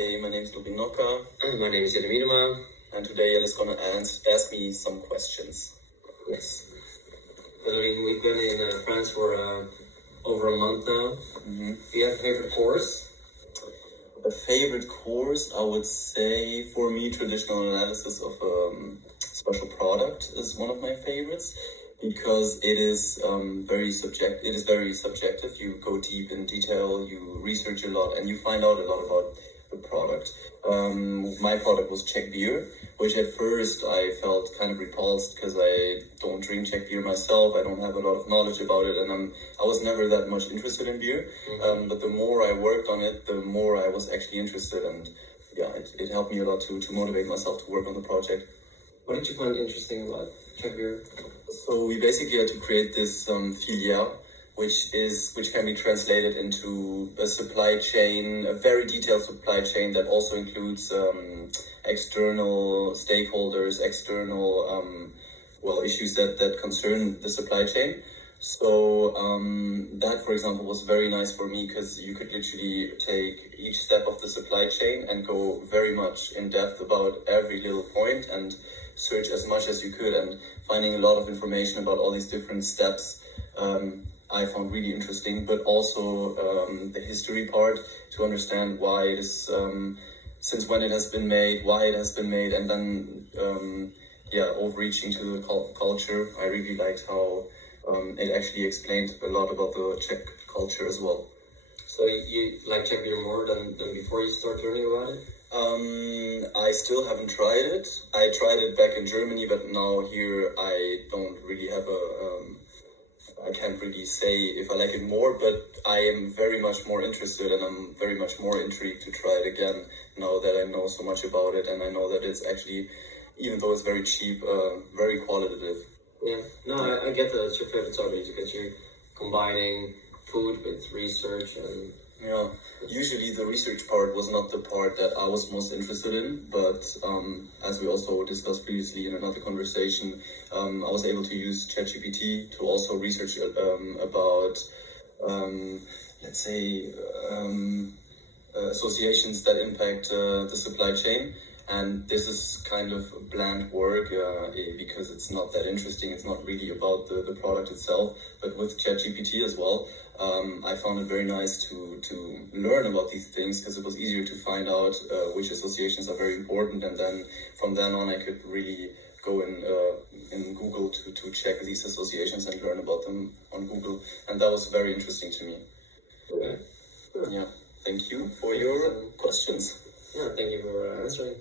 Hey, my name is Lubin Noka. My name is Jeremina. And today Yel is going to ask me some questions. Yes. We've been in France for over a month now. Mm-hmm. Do you have a favorite course? A favorite course, I would say, for me, traditional analysis of special product is one of my favorites because it is very subjective. It is very subjective. You go deep in detail, you research a lot, and you find out a lot about the product. My product was Czech beer, which at first I felt kind of repulsed because I don't drink Czech beer myself. I don't have a lot of knowledge about it, and I was never that much interested in beer. Mm-hmm. But the more I worked on it, the more I was actually interested, and yeah, it helped me a lot to motivate myself to work on the project. What did you find interesting about Czech beer? So we basically had to create this filière, which can be translated into a supply chain, a very detailed supply chain that also includes external stakeholders, external issues that concern the supply chain. So that, for example, was very nice for me because you could literally take each step of the supply chain and go very much in depth about every little point and search as much as you could, and finding a lot of information about all these different steps I found really interesting, but also the history part to understand why it is, since when it has been made, why it has been made, and then overreaching to the culture. I really liked how it actually explained a lot about the Czech culture as well. So you like Czech beer more than before you start learning about it? I still haven't tried it. I tried it back in Germany, but now here I don't really have I can't really say if I like it more, but I am very much more interested, and I'm very much more intrigued to try it again now that I know so much about it, and I know that it's actually, even though it's very cheap, very qualitative. Yeah, no, I get that it's your favorite subject because you're combining food with research and... Yeah, usually the research part was not the part that I was most interested in, but as we also discussed previously in another conversation, I was able to use ChatGPT to also research about, let's say, associations that impact the supply chain. And this is kind of bland work because it's not that interesting. It's not really about the product itself, but with ChatGPT as well, I found it very nice to learn about these things because it was easier to find out which associations are very important, and then from then on I could really go in Google to check these associations and learn about them on Google, and that was very interesting to me. Okay. Yeah, thank you for your questions. Yeah, thank you for answering.